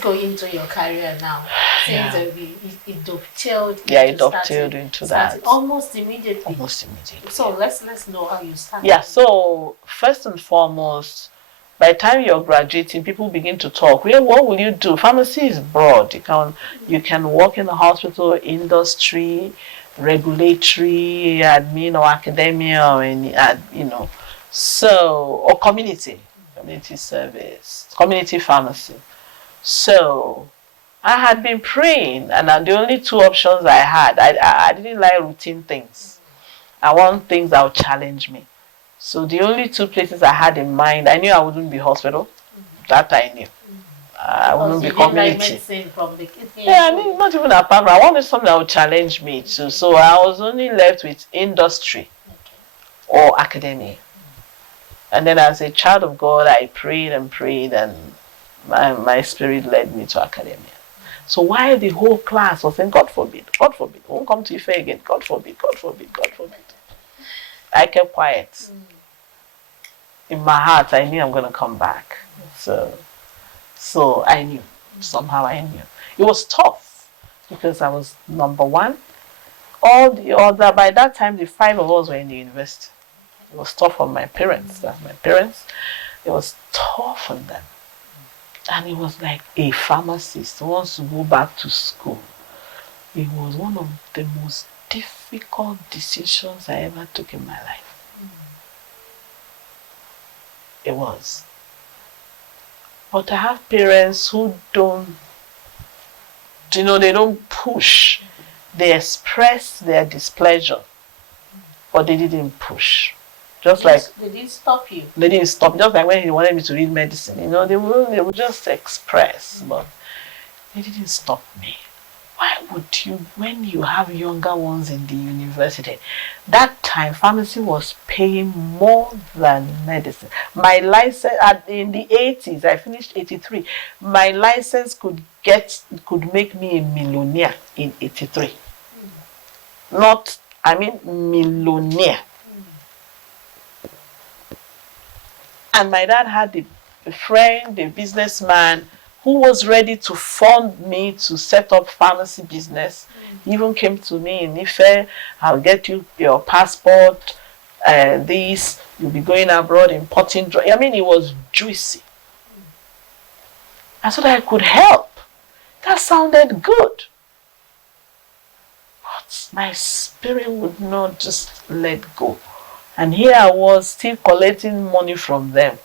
go into your career now. Since it dovetailed. Yeah, it dovetailed into that. Almost immediately. Almost immediately. So let's know how you started. Yeah. So first and foremost, by the time you're graduating, people begin to talk. Well, what will you do? Pharmacy is broad. You can work in the hospital, industry, regulatory, admin, or academia, or any, or community service, community pharmacy. So I had been praying, and the only two options I had, I didn't like routine things. I want things that would challenge me. So the only two places I had in mind, I knew I wouldn't be hospital. That I knew. I wouldn't be community. Yeah, I mean, not even apart. I wanted something that would challenge me too. So I was only left with industry or academia. And then as a child of God, I prayed and prayed, and my spirit led me to academia. So while the whole class was saying, God forbid, won't come to Ife again, God forbid, God forbid, God forbid, I kept quiet. In my heart, I knew I'm going to come back. So I knew. Somehow I knew. It was tough because I was number one. All the other, by that time, the 5 of us were in the university. It was tough on my parents. It was tough on them. And it was like a pharmacist who wants to go back to school. It was one of the most difficult decisions I ever took in my life. It was. But I have parents who don't, they don't push. They express their displeasure, but they didn't push. They didn't stop you. They didn't stop. Just like when he wanted me to read medicine, they would just express, but they didn't stop me. Why would you, when you have younger ones in the university? That time, pharmacy was paying more than medicine. My license, in the 80s, I finished 83. My license could make me a millionaire in 83. Millionaire. And my dad had a friend, a businessman, who was ready to fund me to set up pharmacy business. He even came to me in Ife, I'll get you your passport, you'll be going abroad importing drugs. It was juicy. And so that I could help. That sounded good. But my spirit would not just let go. And here I was still collecting money from them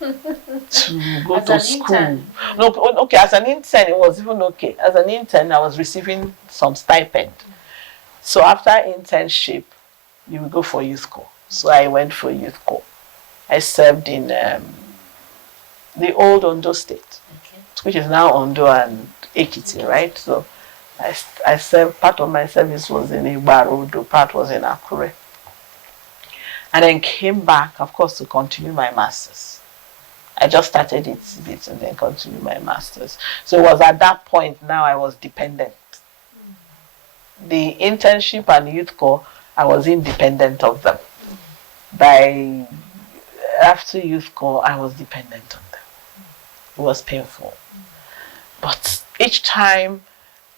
to go to school. Intern. No, okay, as an intern it was even okay. As an intern I was receiving some stipend. So after internship, you will go for youth corps. So I went for youth corps. I served in the old Ondo state, which is now Ondo and Ekiti, right? So I served, part of my service was in Ibarodo, part was in Akure. And then came back, of course, to continue my master's. I just started it a bit and then continued my master's. So it was at that point now I was dependent. The internship and youth corps, I was independent of them. After youth corps, I was dependent on them. It was painful. But each time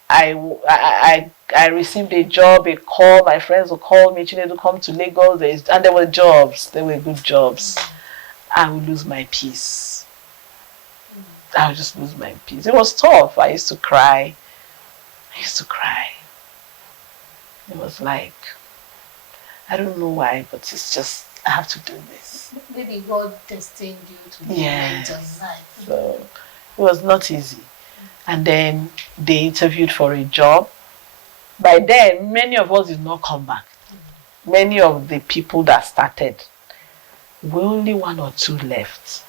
I received a job, a call, my friends would call me, to come to Lagos, and there were jobs, there were good jobs. I would lose my peace. I would just lose my peace. It was tough. I used to cry. It was like, I don't know why, but it's just, I have to do this. Maybe God destined you to be in life. So it was not easy. And then they interviewed for a job. By then, many of us did not come back. Many of the people that started, we only 1 or 2 left.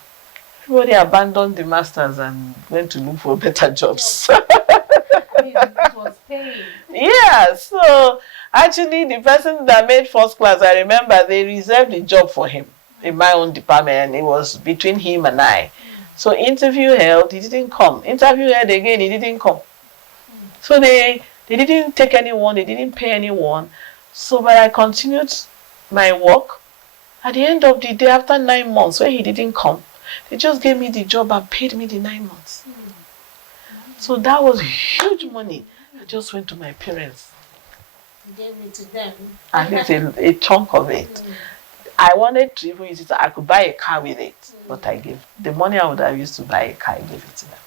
Everybody abandoned the masters and went to look for better jobs. It was pain. Yeah, so actually the person that made first class, I remember they reserved a job for him in my own department, and it was between him and I. So interview held, he didn't come. Interview held again, he didn't come. So they didn't take anyone, they didn't pay anyone. So but I continued my work. At the end of the day, after 9 months, when he didn't come, they just gave me the job and paid me the 9 months. So that was huge money. I just went to my parents. Gave it to them. And it's a chunk of it. I wanted to even use it. I could buy a car with it, but I gave the money I would have used to buy a car. I gave it to them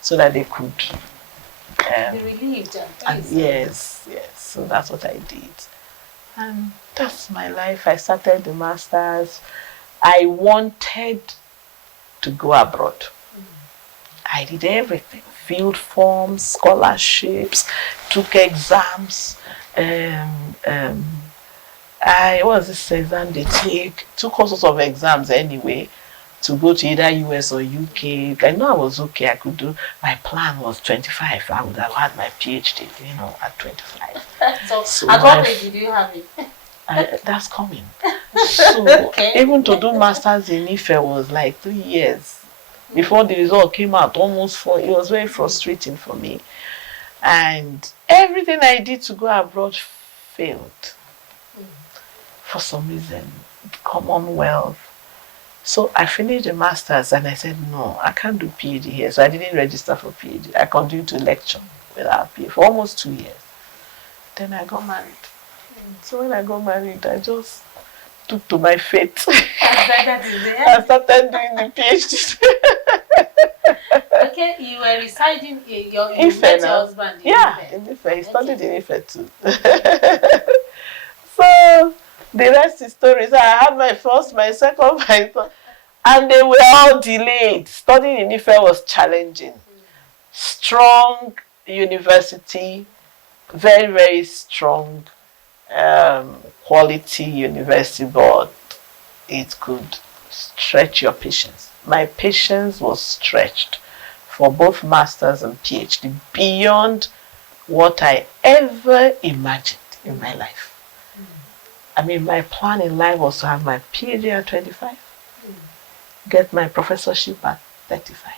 so that they could. Be relieved. And yes. So that's what I did, and that's my life. I started the masters. I wanted to go abroad. I did everything: filled forms, scholarships, took exams. What was this exam they take? Took all sorts of exams anyway to go to either US or UK. I know I was okay. I could do. My plan was 25. I would have had my PhD, at 25. So at what age did you have it? That's coming. So even to do masters in Ife was like 3 years. Before the result came out, almost 4. It was very frustrating for me. And everything I did to go abroad failed. For some reason, Commonwealth. So I finished the masters and I said, no, I can't do PhD here. So I didn't register for PhD. I continued to lecture without PhD for almost 2 years. Then I got married. So when I got married, I just took to my fate. I started doing the PhD. Okay, you were residing in your husband in Ife. In Ife. He studied in Ife too. So the rest is story. So I had my first, my second, my third, and they were all delayed. Studying in Ife was challenging. Strong university, very, very strong quality university, but it could stretch your patience. My patience was stretched for both masters and PhD beyond what I ever imagined in my life. I mean, my plan in life was to have my PhD at 25, get my professorship at 35.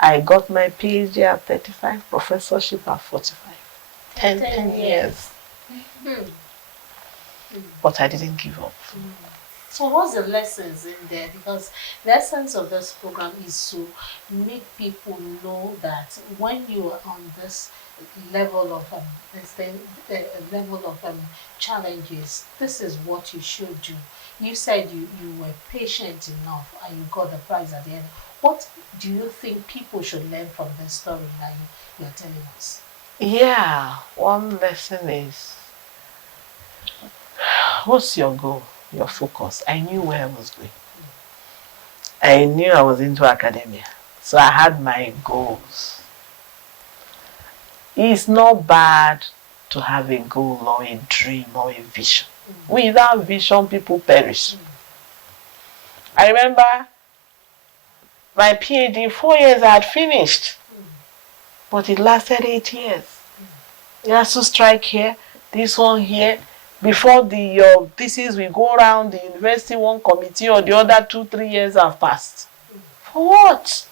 I got my PhD at 35, professorship at 45. 10 years. But I didn't give up. So what's the lessons in there? Because the essence of this program is to make people know that when you are on this level of challenges, this is what you should do. You said you were patient enough and you got the prize at the end. What do you think people should learn from this story that you're telling us? Yeah, one lesson is, what's your goal, your focus? I knew where I was going. I knew I was into academia. So I had my goals. It's not bad to have a goal or a dream or a vision. Without vision, people perish. I remember my PhD, 4 years I had finished. But it lasted 8 years. You have to strike here, this one here. Before your thesis will go around the university, one committee or the other, 2-3 years have passed. For what?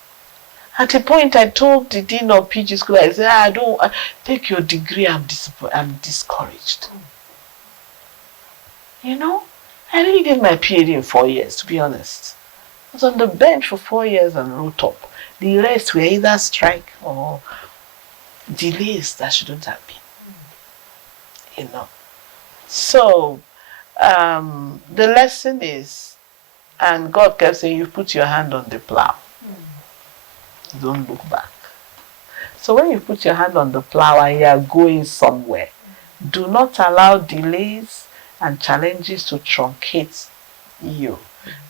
At a point, I told the dean of PG school, I said, I don't take your degree, I'm discouraged. I really did my PhD in 4 years, to be honest. I was on the bench for 4 years and wrote up. The rest were either strike or delays that shouldn't have been. So, the lesson is, and God kept saying, you put your hand on the plow. Don't look back. So when you put your hand on the plow and you are going somewhere, do not allow delays and challenges to truncate you.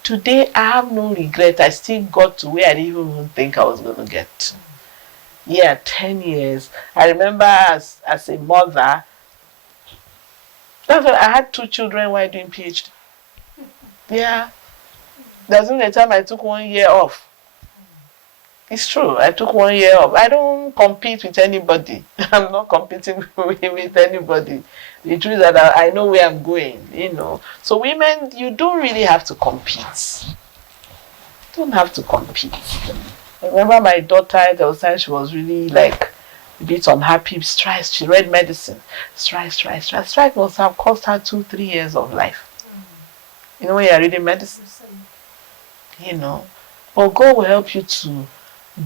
Today, I have no regret. I still got to where I didn't even think I was going to get to. Yeah, 10 years. I remember as a mother, that's when I had 2 children while doing PhD. Yeah. There's only a time I took 1 year off. It's true, I took 1 year off. I don't compete with anybody. I'm not competing with anybody. The truth is that I know where I'm going, So women, you don't really have to compete. You don't have to compete. I remember my daughter, there was time she was really like a bit unhappy, stressed. She read medicine. Strike must have cost her 2-3 years of life. When you're reading medicine. But God will help you to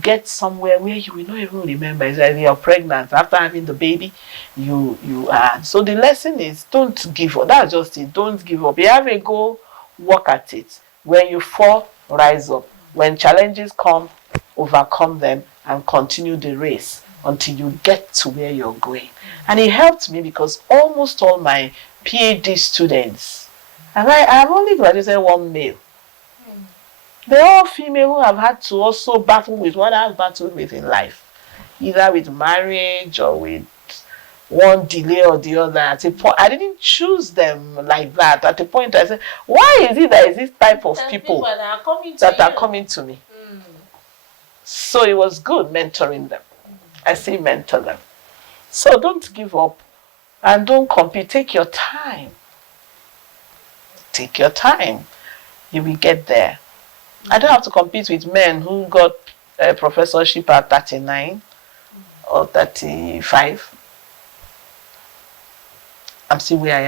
get somewhere where you will not even remember. It's like you're pregnant after having the baby. You are. So the lesson is, don't give up. That's just it. Don't give up. You have a goal, work at it. When you fall, rise up. When challenges come, overcome them and continue the race until you get to where you're going. And it helped me because almost all my PhD students, and I've only graduated one male. They're all female who have had to also battle with what I've battled with in life, either with marriage or with one delay or the other. At a point, I didn't choose them like that. At a point, I said, why is it that is this type of people that are coming to me? So it was good mentoring them. I say mentor them. So don't give up and don't compete. Take your time. Take your time. You will get there. I don't have to compete with men who got a professorship at 39 or 35. I'm still where I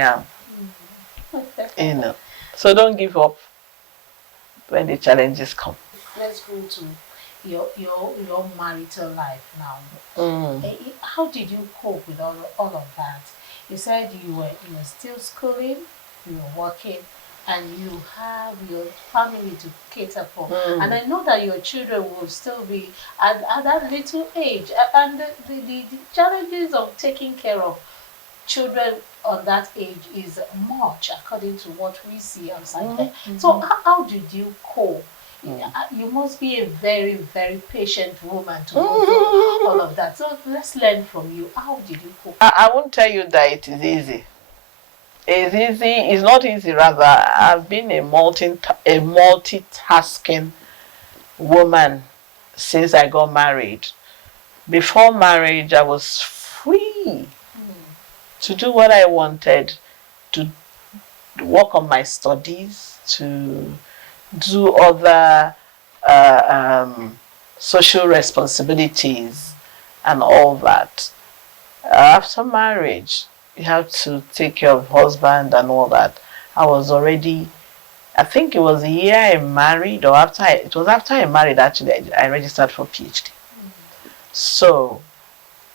am. So don't give up when the challenges come. Let's go to your marital life now. How did you cope with all of that? You said you were still schooling, you were working, and you have your family to cater for. And I know that your children will still be at that little age. And the challenges of taking care of children on that age is much, according to what we see outside there. So how did you cope? You must be a very, very patient woman to go through all of that. So let's learn from you. How did you cope? I won't tell you that it is easy. It's easy. It's not easy, rather. I've been a multitasking woman since I got married. Before marriage, I was free to do what I wanted, to work on my studies, to do other social responsibilities and all that. After marriage, you have to take care of husband and all that. I was already, I think it was the year I married, or it was after I married actually, I registered for PhD. So,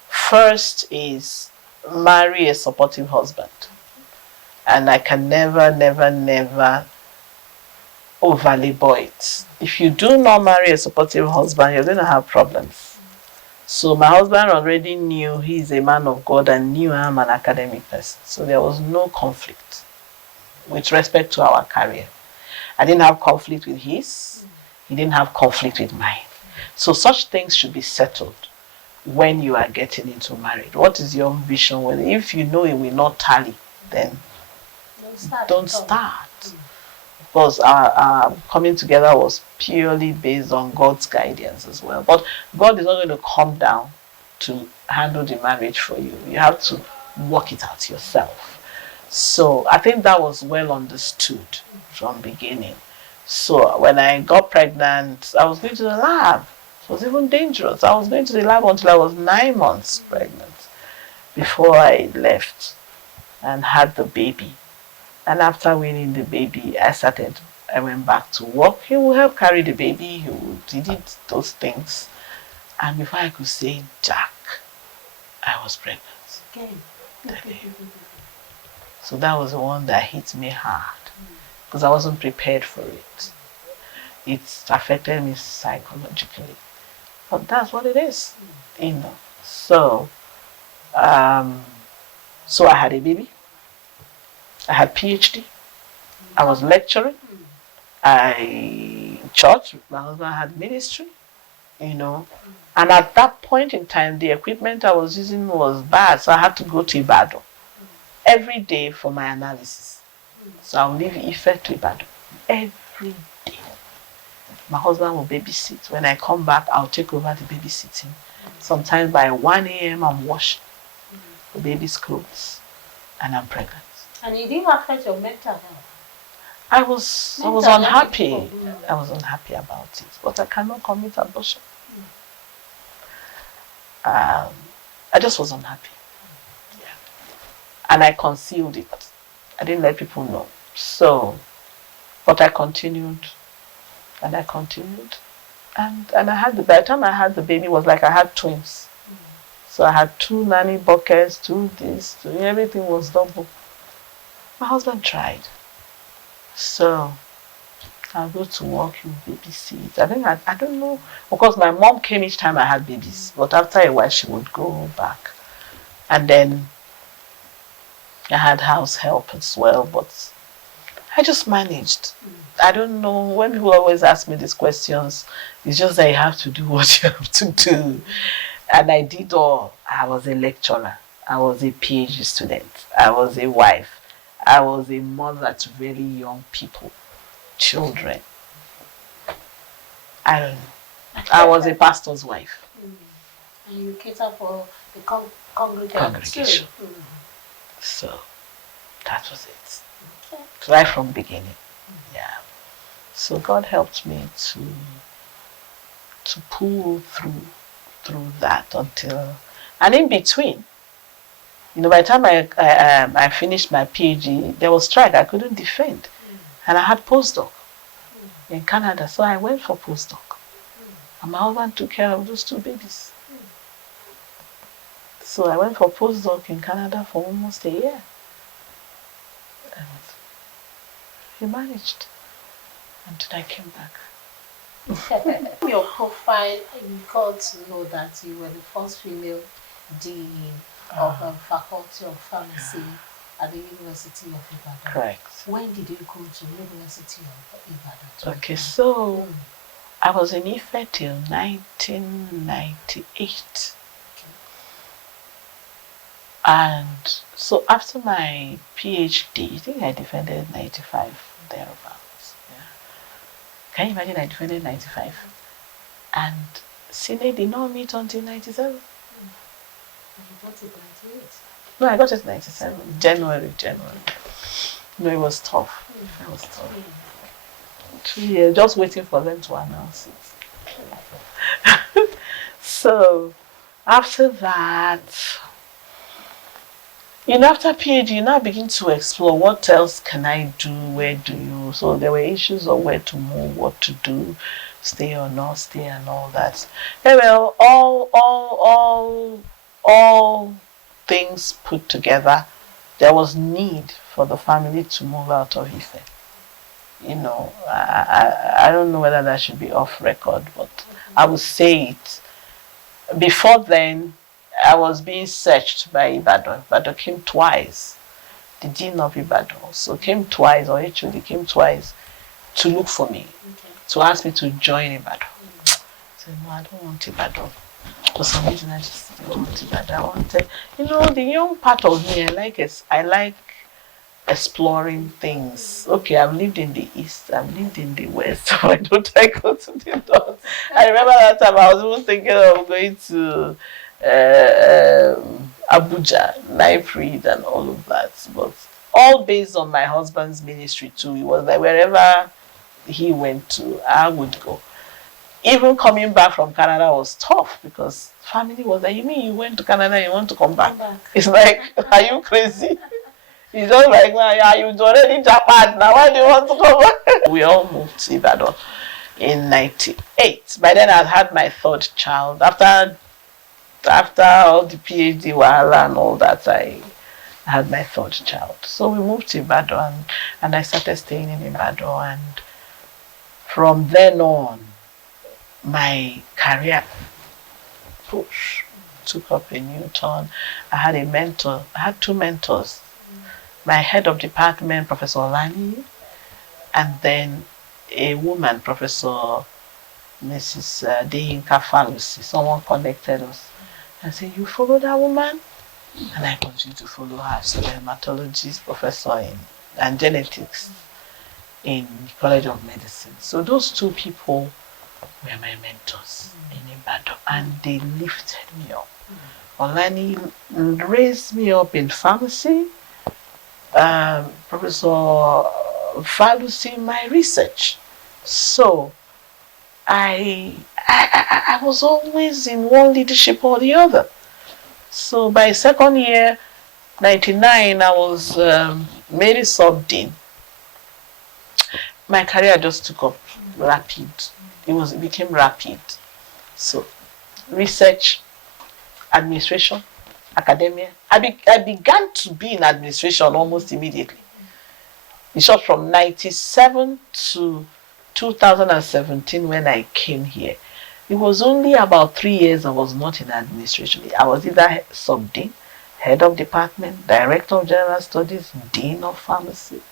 first is marry a supportive husband. And I can never, never, never overlabor it. If you do not marry a supportive husband, you're going to have problems. So my husband already knew he's a man of God and knew I'm an academic person. So there was no conflict with respect to our career. I didn't have conflict with his. He didn't have conflict with mine. So such things should be settled when you are getting into marriage. What is your vision? Well, if you know it will not tally, then don't start. Because our coming together was purely based on God's guidance as well. But God is not going to come down to handle the marriage for you. You have to work it out yourself. So I think that was well understood from beginning. So when I got pregnant, I was going to the lab. It was even dangerous. I was going to the lab until I was 9 months pregnant before I left and had the baby. And after winning the baby, I went back to work. He would help carry the baby. He did those things. And before I could say Jack, I was pregnant. Okay. So that was the one that hit me hard. Because I wasn't prepared for it. It affected me psychologically. But that's what it is. So, so I had a baby. I had PhD. I was lecturing. Church. My husband had ministry. And at that point in time, the equipment I was using was bad, so I had to go to Ibadan every day for my analysis. So I'll leave Ife to Ibadan every day. My husband will babysit. When I come back, I'll take over the babysitting. Sometimes by 1 a.m. I'm washing the baby's clothes, and I'm pregnant. And it didn't affect your mental health? I was unhappy. I was unhappy about it, but I cannot commit abortion. I just was unhappy. Yeah. And I concealed it. I didn't let people know. So, but I continued, and I continued, And by the time I had the baby, it was like I had twins. So I had 2 nanny buckets, 2 this, 2, everything was double. My husband tried. So I'll go to work, he would babysit. I don't know. Of course, my mom came each time I had babies, but after a while she would go back. And then I had house help as well, but I just managed. I don't know, when people always ask me these questions, it's just that you have to do what you have to do. And I did all. I was a lecturer. I was a PhD student. I was a wife. I was a mother to very young people, children. I don't know. I was a pastor's wife. And you cater for the congregation too. So that was it. Okay. Right from beginning. Yeah. So God helped me to pull through that until, and in between, by the time I finished my PhD, there was strike. I couldn't defend, and I had postdoc in Canada, so I went for postdoc, and my husband took care of those 2 babies. So I went for postdoc in Canada for almost a year, and he managed until I came back. Your profile, you got to know that you were the first female dean of Faculty of Pharmacy at the University of Ibadan. Correct. When did you go to University of Ibadan? Okay, so I was in Ife till 1998. And so after my PhD, I think I defended 95, thereabouts. Yeah. Can you imagine I defended 95? And Senate did not meet until 97. You got it 98? No, I got it 97. January. No, it was tough. It was tough. 2 years, just waiting for them to announce it. So after that, after PhD, you now begin to explore what else can I do, where do you, so there were issues of where to move, what to do, stay or not stay and all that. Yeah, well, all things put together, there was need for the family to move out of Ife. I don't know whether that should be off record, but I would say it. Before then, I was being searched by Ibadan. Ibadan came twice. The dean of Ibadan also came twice, or actually came twice, to look for me, to ask me to join Ibadan. I said, no, I don't want Ibadan. For some reason, I just didn't want Ibadan. I wanted, the young part of me, I like exploring things. Okay, I've lived in the east, I've lived in the west. Why don't I go to the north? I remember that time I was even thinking of going to Abuja, Nigeria, and all of that. But all based on my husband's ministry too. It was like wherever he went to, I would go. Even coming back from Canada was tough because family was like, you mean you went to Canada, you want to come back? It's like, are you crazy? It's just like, yeah, you're already in Japan, now why do you want to come back? We all moved to Ibadan in 98. By then I'd had my 3rd child. After all the PhD wahala and all that, I had my 3rd child. So we moved to Ibadan and I started staying in Ibadan, and from then on, my career push took up a new turn. I had a mentor. I had 2 mentors. My head of department, Professor Olani, and then a woman, Professor Mrs. Deyinka Falusi. Someone connected us and said, you follow that woman? And I continued to follow her. So the hematologist professor and genetics in College of Medicine. So those 2 people were my mentors in Ibadan, and they lifted me up. Olani raised me up in pharmacy. Professor Falusi, my research. So I was always in one leadership or the other. So by 2nd year, 99, I was made a sub-dean. My career just took up rapid. It became rapid. So research, administration, academia. I began to be in administration almost immediately. It's just from 97 to 2017 when I came here. It was only about 3 years I was not in administration. I was either sub-dean, head of department, director of general studies, dean of pharmacy.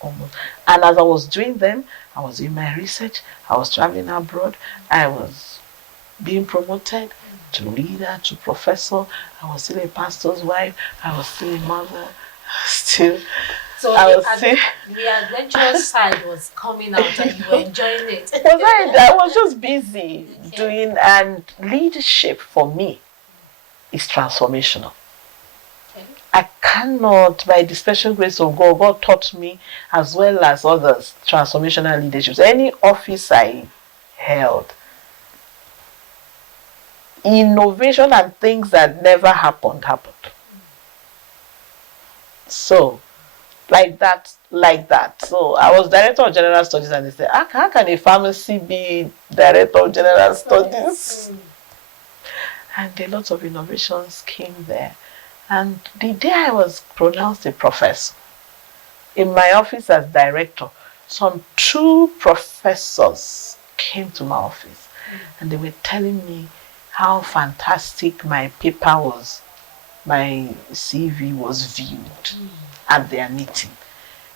Almost. And as I was doing them, I was doing my research, I was traveling abroad, I was being promoted to leader, to professor, I was still a pastor's wife, I was still a mother, still. So the adventurous side was coming out and you were enjoying it. I was just busy doing, and leadership for me is transformational. Okay. I cannot, by the special grace of God taught me as well as others transformational leadership. Any office I held, innovation and things that never happened. So like that. So I was director of general studies, and they said, how can a pharmacy be director of general studies? And a lot of innovations came there. And the day I was pronounced a professor, in my office as director, some 2 professors came to my office, and they were telling me how fantastic my paper was, my CV was viewed at their meeting.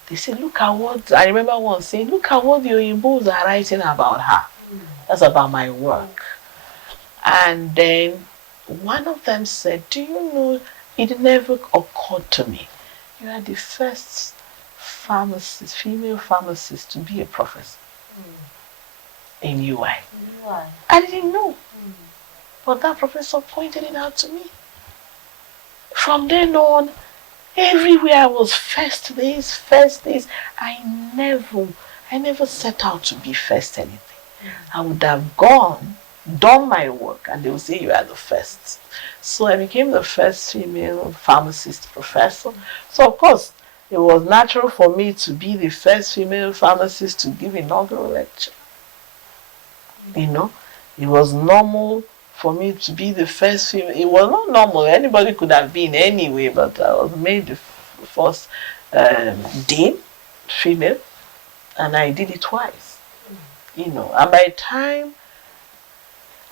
They said, look at what, I remember one saying, look at what the Oyimbos are writing about her. That's about my work. And then one of them said, do you know, it never occurred to me. You are the first pharmacist, female pharmacist to be a professor in UI. I didn't know. But that professor pointed it out to me. From then on, everywhere I was first this. I never set out to be first anything. I would have done my work, and they would say you are the first. So I became the first female pharmacist professor. So of course, it was natural for me to be the first female pharmacist to give inaugural lecture. It was normal for me to be the first female. It was not normal. Anybody could have been anyway, but I was made the first dean, female, and I did it twice. And by the time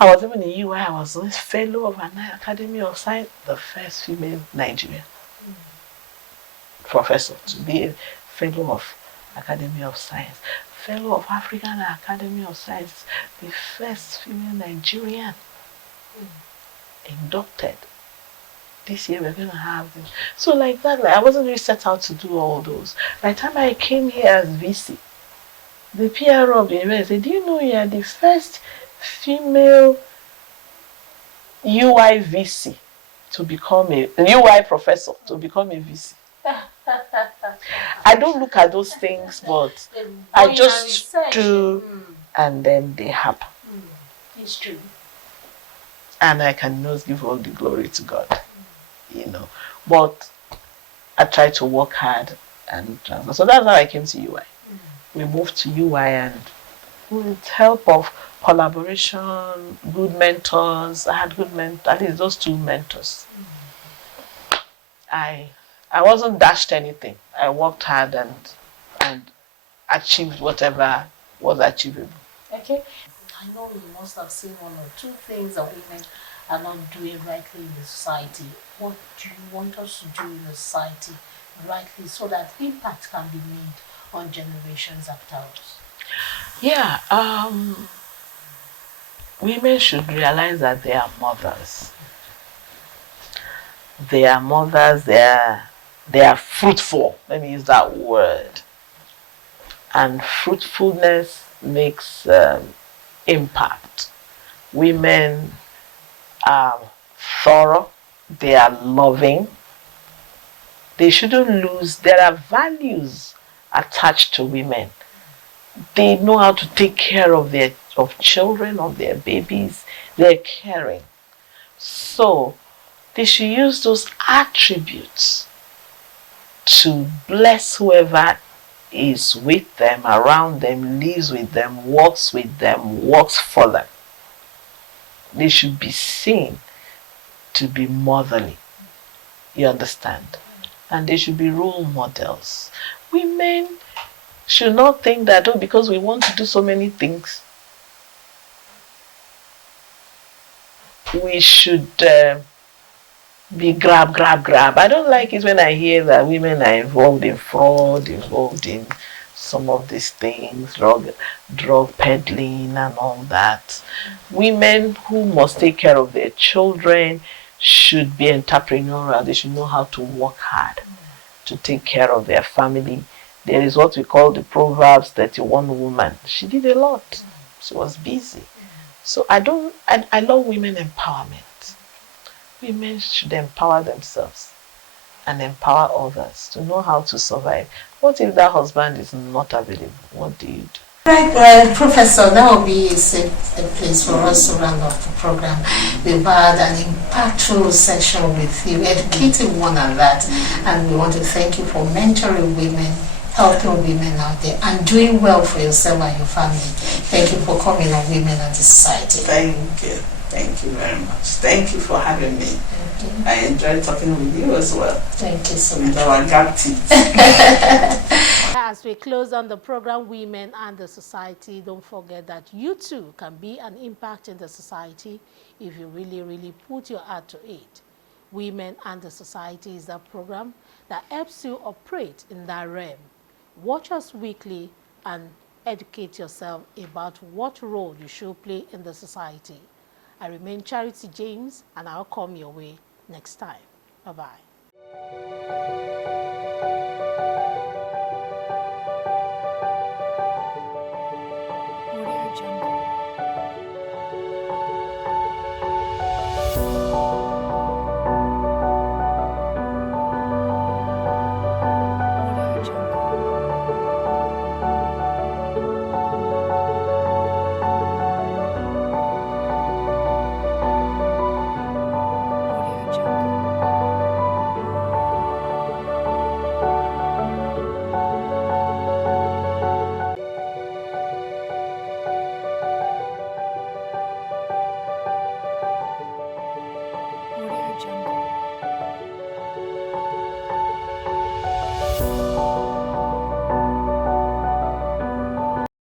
I was even in UI, I was a fellow of an Academy of Science, the first female Nigerian professor to be a fellow of Academy of Science, fellow of African Academy of Science, the first female Nigerian inducted. This year we're going to have this. So like that, I wasn't really set out to do all those. By the time I came here as VC, the PRO of the university said, do you know you are the first female UI VC to become a UI professor, to become a VC? I don't look at those things, but I just do, and then they happen. It's true. And I can just give all the glory to God, But I try to work hard and transfer. So that's how I came to UI. We moved to UI, and with help of collaboration, good mentors, I had good mentors, at least those 2 mentors. I wasn't dashed anything. I worked hard and achieved whatever was achievable. Okay. I know you must have seen 1 or 2 things that women are not doing rightly in the society. What do you want us to do in the society rightly so that impact can be made on generations after us? Yeah, women should realize that they are mothers. They are mothers, they are fruitful. Let me use that word. And fruitfulness makes impact. Women are thorough, they are loving. They shouldn't lose, there are values attached to women. They know how to take care of children, of their babies. They're caring. So they should use those attributes to bless whoever is with them, around them, lives with them, works for them. They should be seen to be motherly. You understand? And they should be role models. Women should not think that, oh, because we want to do so many things, we should be grab, grab, grab. I don't like it when I hear that women are involved in fraud, involved in some of these things, drug peddling and all that. Women who must take care of their children should be entrepreneurial. They should know how to work hard to take care of their family. There is what we call the Proverbs 31 woman. She did a lot. She was busy. So I love women empowerment. Women should empower themselves and empower others to know how to survive. What if that husband is not available? What do you do? Right, Professor, that will be a place for us to round off the program. We've had an impactful session with you, educating one on that, and we want to thank you for mentoring women, helping women out there, and doing well for yourself and your family. Thank you for coming on Women and the Society. Thank you. Thank you very much. Thank you for having me. I enjoyed talking with you as well. Thank you so much. And our gapties. As we close on the program Women and the Society, don't forget that you too can be an impact in the society if you really, really put your heart to it. Women and the Society is that program that helps you operate in that realm. Watch us weekly and educate yourself about what role you should play in the society. I remain Charity James, and I'll come your way next time. Bye-bye.